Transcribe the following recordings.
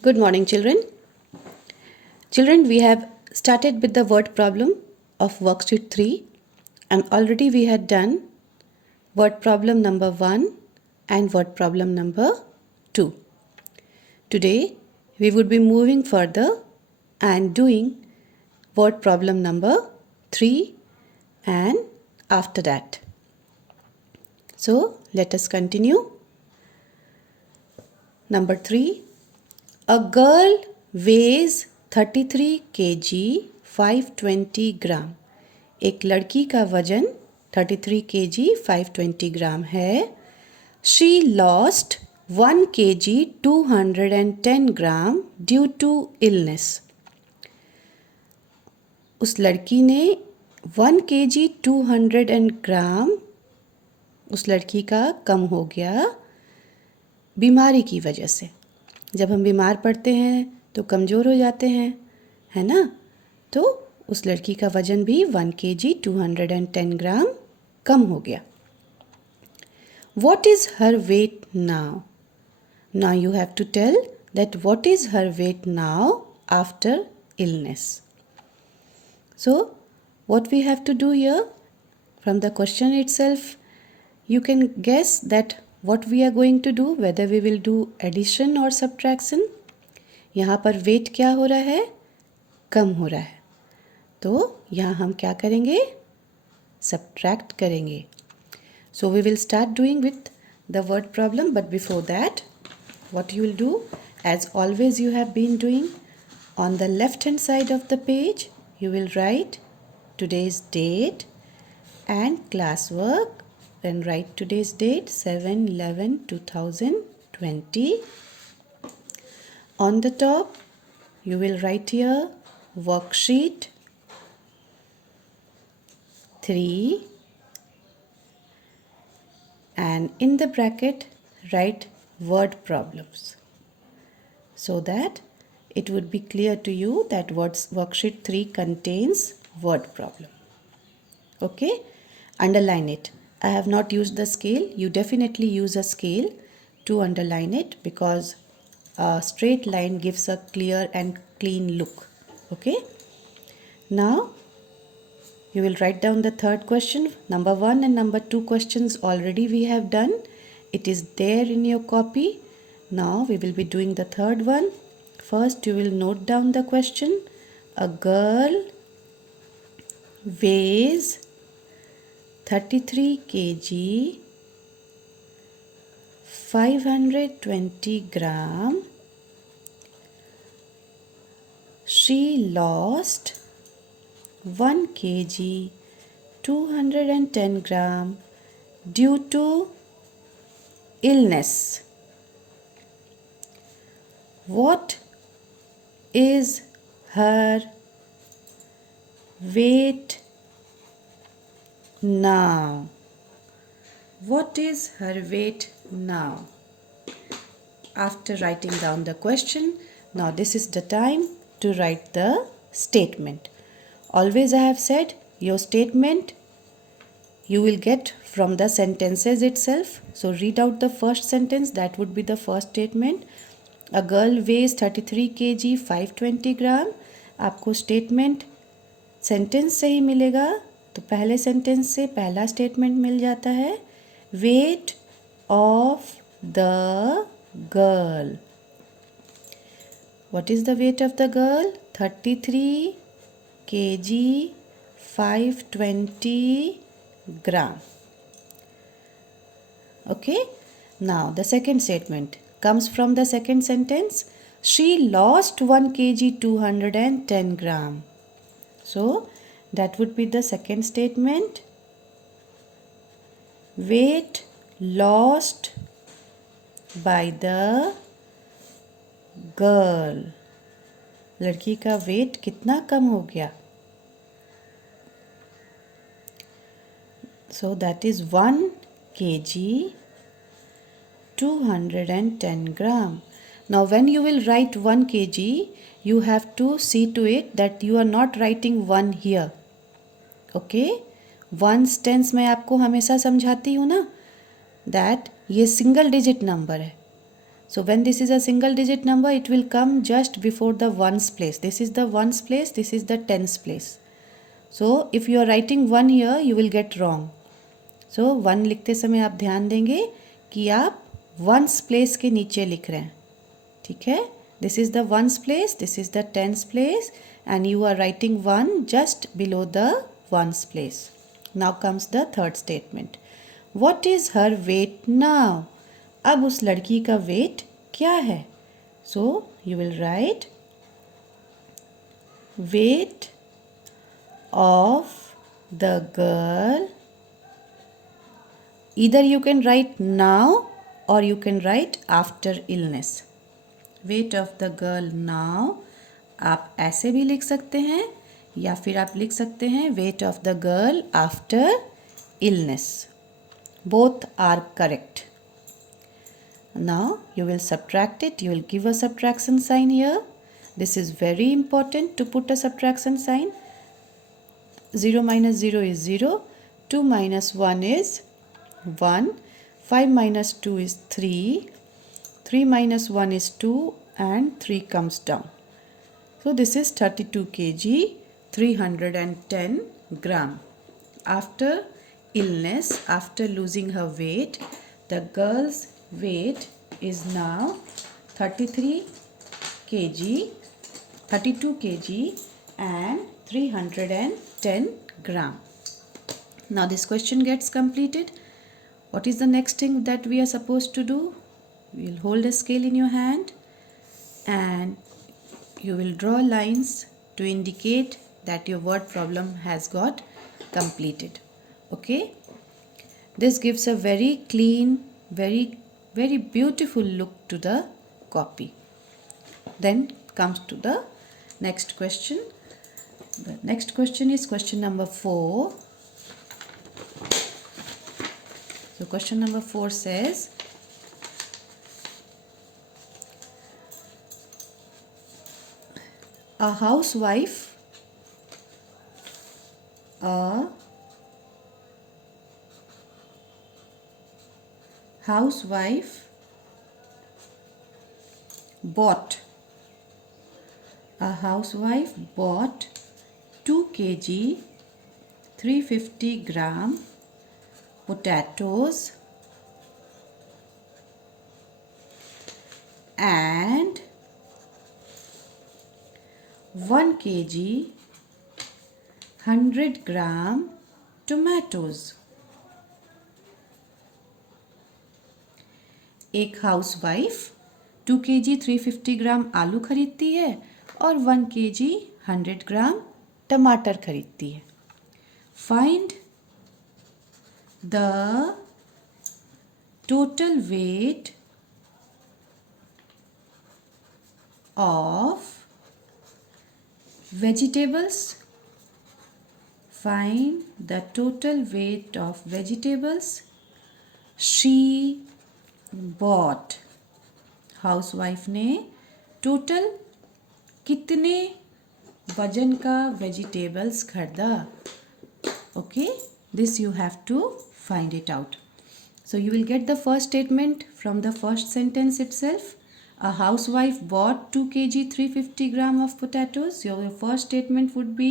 Good morning, children. Children, we have started with the word problem of worksheet 3 and already we had done word problem number 1 and word problem number 2. Today, we would be moving further and doing word problem number 3 and after that. So, let us continue. Number 3. A girl weighs 33 kg 520 ग्राम. एक लड़की का वजन 33 kg 520 ग्राम है. She lost 1 kg 210 gram due to illness. उस लड़की ने 1 kg 200 ग्राम उस लड़की का कम हो गया बीमारी की वजह से. जब हम बीमार पड़ते हैं तो कमज़ोर हो जाते हैं, है ना? तो उस लड़की का वज़न भी 1 kg 210 ग्राम कम हो गया. What is her weight now? Now you have to tell that what is her weight now after illness. So what we have to do here, from the question itself, you can guess that what we are going to do, whether we will do addition or subtraction. यहाँ पर weight क्या हो रहा है? कम हो रहा है. तो यहाँ हम क्या करेंगे? Subtract करेंगे. So we will start doing with the word problem, but before that, what you will do, as always you have been doing, on the left hand side of the page, you will write today's date and classwork. Then write today's date 7/11/2020. On the top you will write here worksheet 3 and in the bracket write word problems, so that it would be clear to you that worksheet 3 contains word problem. Okay, underline it. I have not used the scale. You definitely use a scale to underline it because a straight line gives a clear and clean look. Okay. Now you will write down the third question. Number 1 and number 2 questions already we have done. It is there in your copy. Now we will be doing the third one. First you will note down the question. A girl weighs 33 kg 520 gram. She lost 1 kg 210 gram due to illness. What is her weight now? What is her weight now? After writing down the question, now this is the time to write the statement. Always I have said your statement you will get from the sentences itself. So read out the first sentence, that would be the first statement. A girl weighs 33 kg 520 gram. आपको statement sentence से ही मिलेगा. तो पहले sentence से पहला statement मिल जाता है. Wait of the girl. What is the weight of the girl? 33 kg 520 gram. Okay. Now the second statement comes from the second sentence. She lost 1 kg 210 gram. So that would be the second statement. Weight lost by the girl. लड़की का wait कितना कम हो गया? So that is 1 kg 210 gram. Now when you will write 1 kg, you have to see to it that you are not writing 1 here. Okay. 1 tens मैं आपको हमेशा समझाती हूँ ना, दैट ये सिंगल डिजिट नंबर है. So when this is a single digit number, it will come just before the ones place. This is the ones place, this is the tens place. So if you are writing 1 here, you will get wrong. So 1 लिखते समय आप ध्यान देंगे कि आप ones place के नीचे लिख रहे हैं. ठीक है? This is the ones place, this is the tens place, and you are writing 1 just below the ones place. Now comes the third statement. What is her weight now? अब उस लड़की का weight क्या है? So you will write weight of the girl. Either you can write now or you can write after illness. Weight of the girl now. आप ऐसे भी लिख सकते हैं या फिर आप लिख सकते हैं weight of the girl after illness. Both are correct. Now you will subtract it. You will give a subtraction sign here. This is very important to put a subtraction sign. 0 minus 0 is 0. 2 minus 1 is 1. 5 minus 2 is 3. 3 minus 1 is 2 and 3 comes down. So this is 32 kg, 310 gram. After illness, after losing her weight, the girl's weight is now 33 kg, 32 kg and 310 gram. Now this question gets completed. What is the next thing that we are supposed to do? You will hold a scale in your hand and you will draw lines to indicate that your word problem has got completed. Okay? This gives a very clean, very beautiful look to the copy. Then comes to the next question. The next question is question number 4. So question number 4 says, a housewife bought 2 kg 350 gram potatoes and 1 kg 100 gram tomatoes. एक housewife 2 kg 350 ग्राम आलू खरीदती है और 1 kg 100 ग्राम टमाटर खरीदती है. Find the total weight of vegetables. Find the total weight of vegetables she bought. Housewife ने total कितने वजन का वेजिटेबल्स खरीदा. Okay, this you have to find it out. So you will get the first statement from the first sentence itself. A housewife bought 2 kg 350 gram of potatoes. Your first statement would be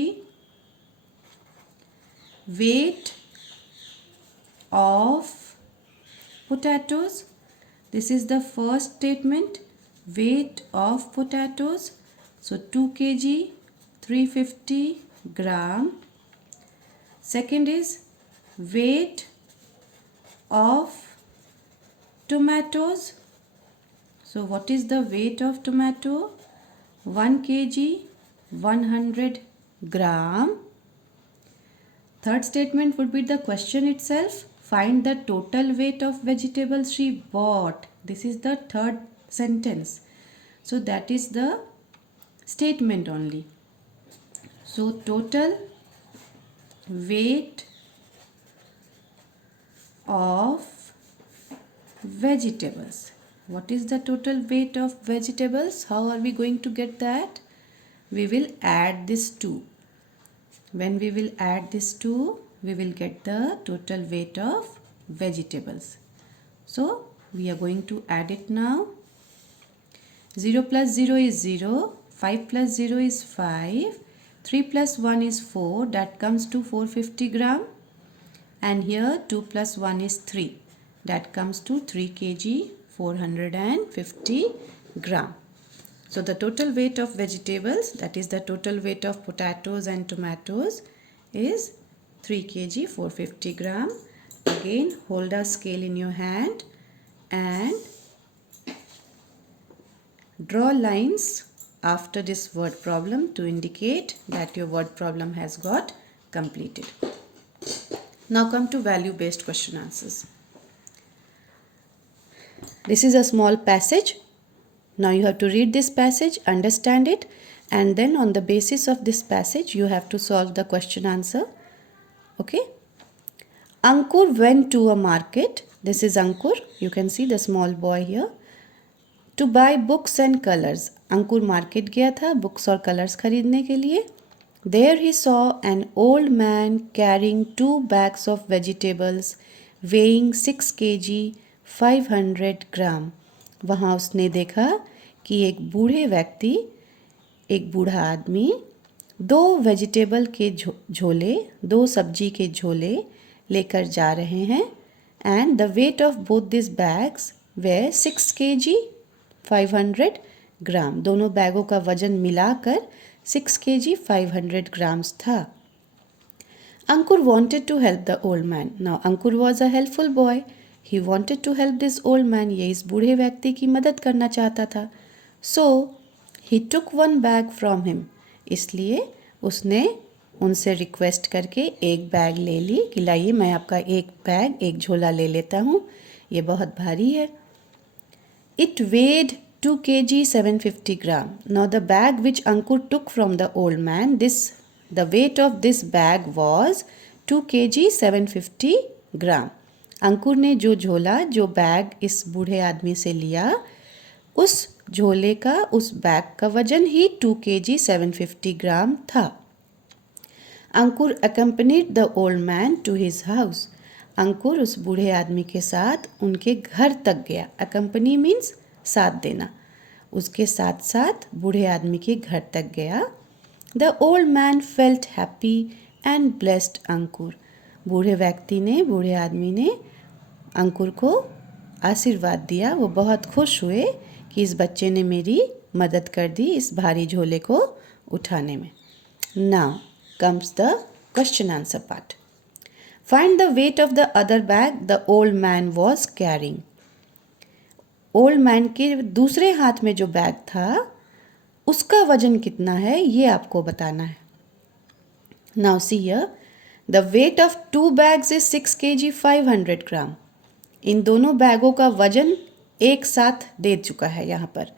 weight of potatoes. This is the first statement, weight of potatoes. So 2 kg 350 gram. Second is weight of tomatoes. So what is the weight of tomato? 1 kg 100 gram. Third statement would be the question itself. Find the total weight of vegetables she bought. This is the third sentence. So that is the statement only. So total weight of vegetables. What is the total weight of vegetables? How are we going to get that? We will add this 2. When we will add this 2, we will get the total weight of vegetables. So we are going to add it now. 0 plus 0 is 0, 5 plus 0 is 5, 3 plus 1 is 4, that comes to 450 gram, and here 2 plus 1 is 3, that comes to 3 kg 450 gram. So the total weight of vegetables, that is the total weight of potatoes and tomatoes, is 3 kg 450 gram. Again, hold a scale in your hand and draw lines after this word problem to indicate that your word problem has got completed. Now come to value based question answers. This is a small passage. Now you have to read this passage, understand it, and then on the basis of this passage you have to solve the question answer. Okay? Ankur went to a market. This is Ankur. You can see the small boy here. To buy books and colors. Ankur market गया था books और colours खरीदने के लिए. There he saw an old man carrying 2 bags of vegetables weighing 6 kg 500 gram. वहाँ उसने देखा कि एक बूढ़े व्यक्ति, एक बूढ़ा आदमी 2 वेजिटेबल के झोले, 2 सब्जी के झोले लेकर जा रहे हैं. And the weight of both these bags were 6 kg 500 ग्राम. दोनों बैगों का वजन मिलाकर 6 kg 500 grams था. Ankur wanted to help the old man. Now Ankur was a helpful boy. He wanted to help this old man. ये इस बूढ़े व्यक्ति की मदद करना चाहता था. So he took 1 bag from him. इसलिए उसने उनसे रिक्वेस्ट करके एक बैग ले ली कि लाइए मैं आपका एक बैग, एक झोला ले लेता हूँ, ये बहुत भारी है. It weighed 2 kg 750 gram. Now the bag which Ankur took from the old man, the weight of this bag was 2 kg 750 gram. अंकुर ने जो बैग इस बूढ़े आदमी से लिया, उस झोले का, उस बैग का वजन ही 2 kg 750 gram था. अंकुर accompanied the old man to his house. अंकुर उस बूढ़े आदमी के साथ उनके घर तक गया. Accompany means साथ देना. उसके साथ साथ बूढ़े आदमी के घर तक गया. The old man felt happy and blessed अंकुर. बूढ़े आदमी ने अंकुर को आशीर्वाद दिया. वो बहुत खुश हुए कि इस बच्चे ने मेरी मदद कर दी इस भारी झोले को उठाने में. Now comes the question answer part. Find the weight of the other bag the old man was carrying. Old man के दूसरे हाथ में जो बैग था उसका वजन कितना है ये आपको बताना है. Now see here, the weight of 2 bags is 6 kg 500 gram. इन दोनों बैगों का वजन एक साथ दे चुका है यहाँ पर.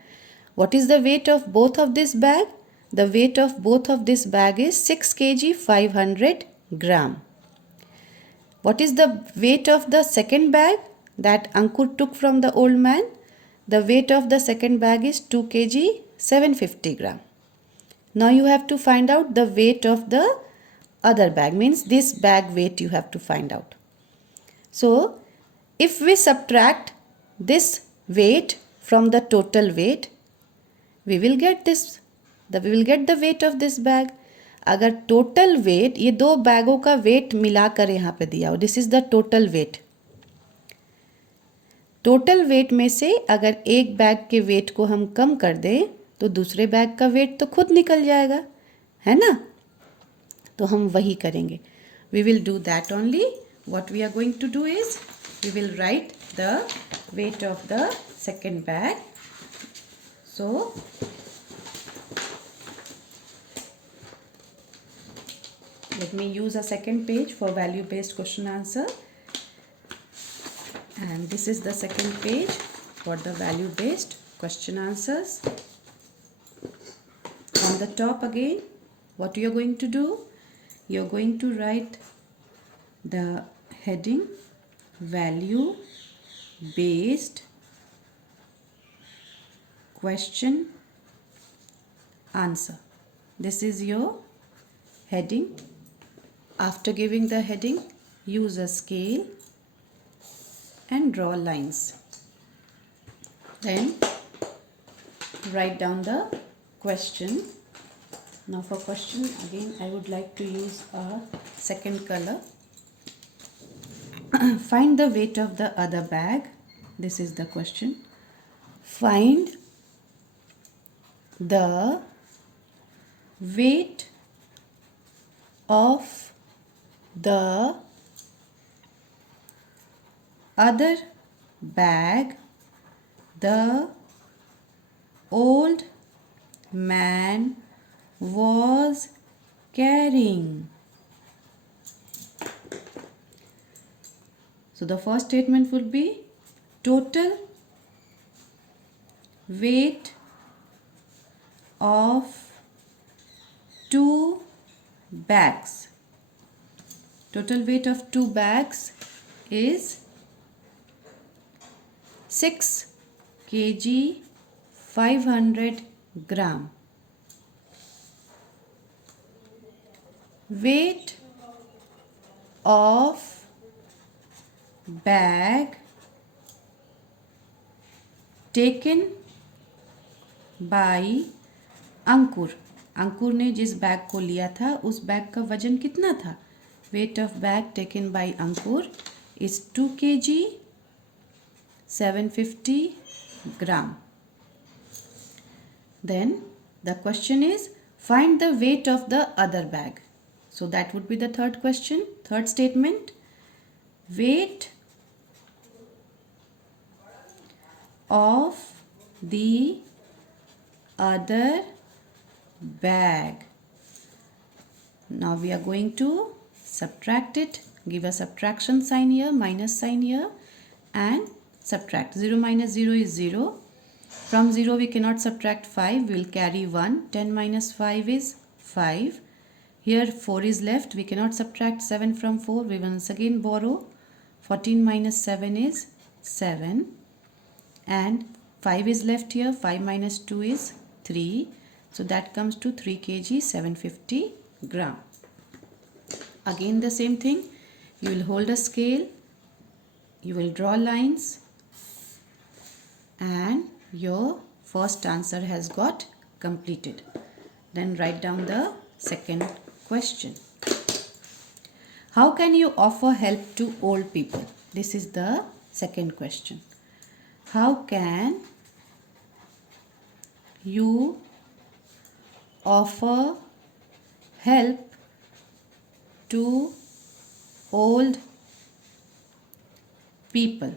What is the weight of both of this bag? The weight of both of this bag is 6 kg 500 gram. What is the weight of the second bag that Ankur took from the old man? The weight of the second bag is 2 kg 750 gram. Now you have to find out the weight of the other bag, means this bag weight you have to find out. So if we subtract this weight from the total weight, we will get the weight of this bag. अगर total weight, ये 2 बैगों का weight मिलाकर यहाँ पे दिया हो, this is the total weight. Total weight में से अगर एक बैग के वेट को हम कम कर दें तो दूसरे बैग का वेट तो खुद निकल जाएगा, है ना? तो हम वही करेंगे. We will do that only. What we are going to do is we will write the weight of the second bag. So let me use a second page for value based question answer. And this is the second page for the value based question answers. On the top again, what you are going to do? You are going to write the heading value based question answer. This is your heading. After giving the heading, use a scale and draw lines. Then write down the question. Now for question again I would like to use a second color. Find the weight of the other bag. This is the question. Find the weight of the other bag the old man was carrying. So the first statement would be total weight of two bags. Total weight of two bags is 6 kg 500 gram. Weight of bag taken by अंकुर. अंकुर ने जिस bag को लिया था उस bag का वजन कितना था? Weight of bag taken by Ankur is 2 kg 750 gram. Then the question is find the weight of the other bag. So that would be the third question, third statement. Weight of the other bag. Now we are going to subtract it. Give a subtraction sign here, minus sign here, and subtract. 0 minus 0 is 0. From 0 we cannot subtract 5. We will carry 1. 10 minus 5 is 5. Here 4 is left. We cannot subtract 7 from 4. We once again borrow. 14 minus 7 is 7. And 5 is left here. 5 minus 2 is 3. So that comes to 3 kg 750 gram. Again the same thing. You will hold a scale. You will draw lines. And your first answer has got completed. Then write down the second question. How can you offer help to old people? This is the second question. How can you offer help to old people?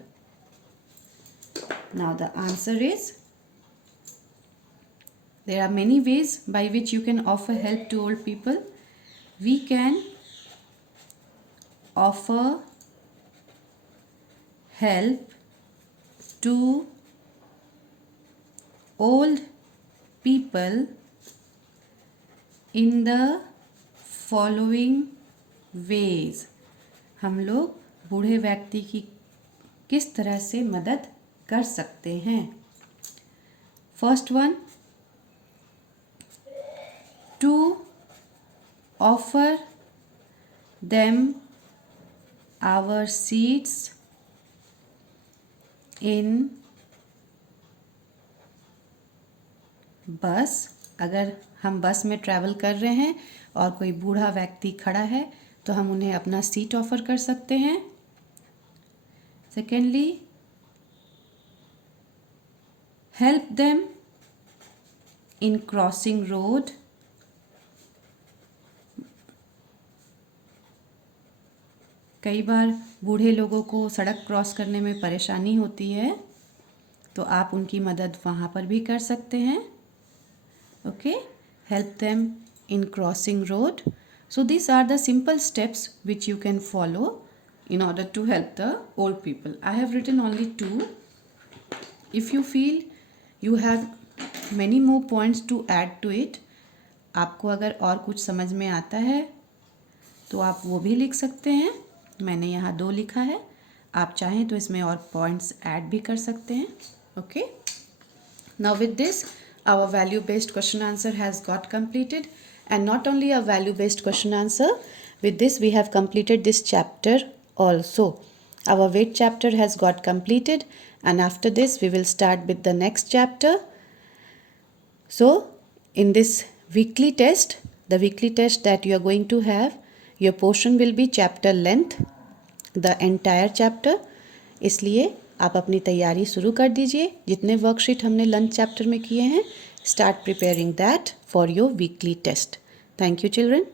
Now the answer is there are many ways by which you can offer help to old people. We can offer help to old people in the following ways. हम लोग बूढ़े व्यक्ति की किस तरह से मदद कर सकते हैं? First one, to offer them our seats in बस. अगर हम बस में ट्रैवल कर रहे हैं और कोई बूढ़ा व्यक्ति खड़ा है तो हम उन्हें अपना सीट ऑफर कर सकते हैं. Secondly, help them in crossing road. कई बार बूढ़े लोगों को सड़क क्रॉस करने में परेशानी होती है तो आप उनकी मदद वहाँ पर भी कर सकते हैं. Okay, help them in crossing road. So these are the simple steps which you can follow in order to help the old people. I have written only 2. If you feel you have many more points to add to it, आपको अगर और कुछ समझ में आता है तो आप वो भी लिख सकते हैं. मैंने यहाँ 2 लिखा है. आप चाहें तो इसमें और पॉइंट्स ऐड भी कर सकते हैं. Okay, now with this our value based question answer has got completed. And not only a value based question answer, with this we have completed this chapter also. Our weight chapter has got completed, and after this we will start with the next chapter. So in this weekly test, the weekly test that you are going to have, your portion will be chapter length, the entire chapter. इसलिए आप अपनी तैयारी शुरू कर दीजिए। जितने worksheet हमने lunch chapter में किए हैं, start preparing that for your weekly test. Thank you children.